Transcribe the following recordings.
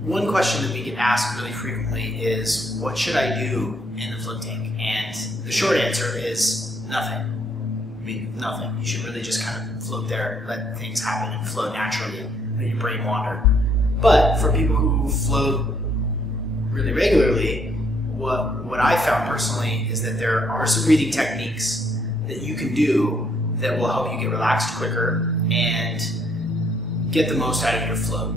One question that we get asked really frequently is, what should I do in the float tank? And the short answer is nothing. I mean, nothing. You should really just kind of float there, let things happen and flow naturally, let your brain wander. But for people who float really regularly, what I found personally is that there are some breathing techniques that you can do that will help you get relaxed quicker and get the most out of your float.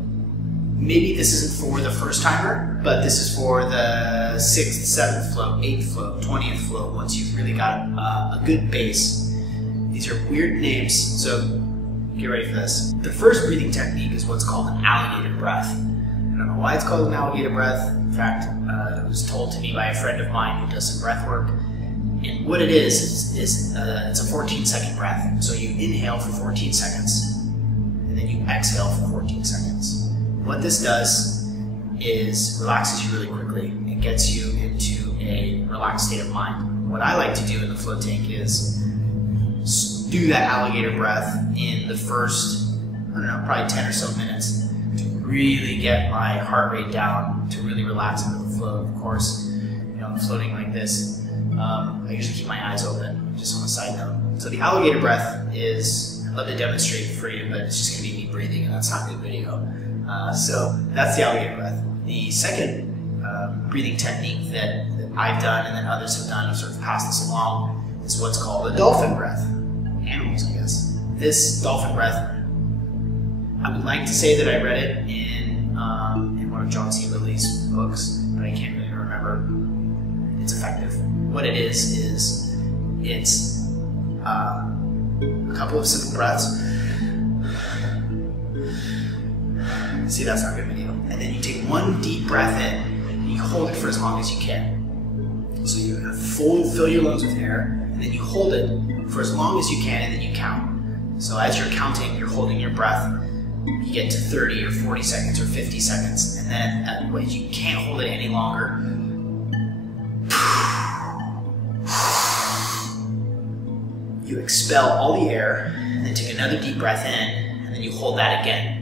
Maybe this isn't for the first timer, but this is for the 6th, 7th float, 8th float, 20th float, once you've really got a good base. These are weird names, so get ready for this. The first breathing technique is what's called an alligator breath. I don't know why it's called an alligator breath. In fact, it was told to me by a friend of mine who does some breath work. And what it is it's a 14-second breath. So you inhale for 14 seconds, and then you exhale for 14 seconds. What this does is relaxes you really quickly. It gets you into a relaxed state of mind. What I like to do in the float tank is do that alligator breath in the first, I don't know, probably 10 or so minutes to really get my heart rate down, to really relax into the flow. Of course, you know, I'm floating like this. I usually keep my eyes open, just on a side note. So the alligator breath is, I'd love to demonstrate for you, but it's just going to be me breathing, and that's not a good video. So that's the alligator breath. The second breathing technique that I've done and that others have done, I've sort of passed this along, is what's called a dolphin breath. Animals, I guess. This dolphin breath, I would like to say that I read it in one of John C. Lilly's books, but I can't really remember. It's effective. What it is it's a couple of simple breaths. See, that's not a good video. And then you take one deep breath in, and you hold it for as long as you can. So you fill your lungs with air, and then you hold it for as long as you can, and then you count. So as you're counting, you're holding your breath. You get to 30 or 40 seconds or 50 seconds, and then when you can't hold it any longer, you expel all the air, and then take another deep breath in, and then you hold that again.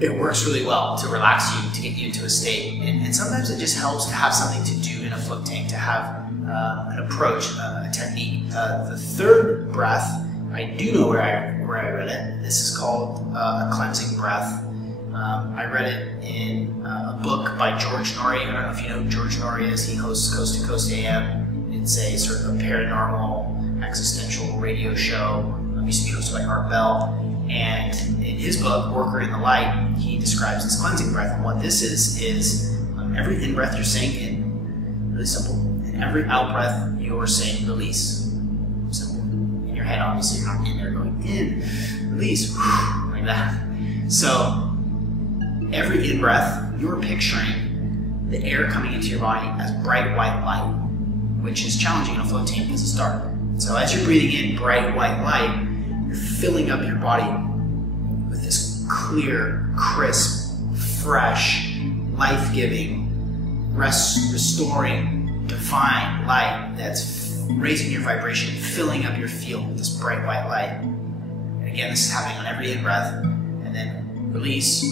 It works really well to relax you, to get you into a state, and sometimes it just helps to have something to do in a float tank, to have an approach, a technique. The third breath, I do know where I read it. This is called a cleansing breath. I read it in a book by George Noory. I don't know if you know who George Noory is. He hosts Coast to Coast AM. It's a sort of a paranormal, existential radio show. It used to be hosted by Art Bell. And in his book, Worker in the Light, he describes this cleansing breath. And what this is every in-breath you're saying in, really simple. And every out-breath you're saying release. Simple. In your head, obviously, you're not in there going in, release, like that. So every in-breath, you're picturing the air coming into your body as bright white light, which is challenging in a float tank because it's dark. So as you're breathing in bright white light, you're filling up your body with this clear, crisp, fresh, life-giving, restoring, divine light that's raising your vibration, filling up your field with this bright white light. And again, this is happening on every in-breath, and then release.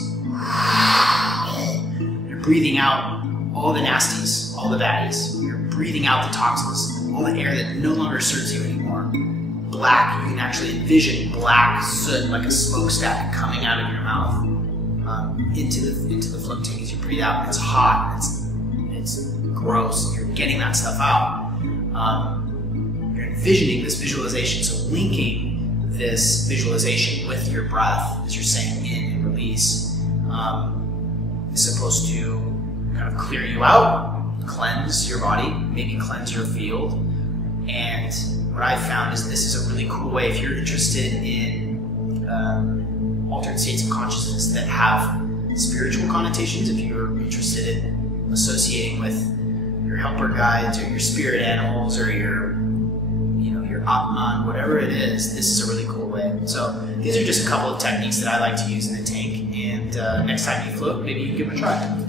You're breathing out all the nasties, all the baddies. You're breathing out the toxins, all the air that no longer serves you anymore. Black, you can actually envision black soot, like a smokestack, coming out of your mouth into the float tank as you breathe out. It's hot, it's gross, you're getting that stuff out. You're envisioning this visualization, so linking this visualization with your breath as you're saying in and release is supposed to kind of clear you out, cleanse your body, maybe cleanse your field. And what I've found is this is a really cool way if you're interested in altered states of consciousness that have spiritual connotations, if you're interested in associating with your helper guides or your spirit animals or your Atman, whatever it is, this is a really cool way. So these are just a couple of techniques that I like to use in the tank, and next time you float, maybe you can give them a try.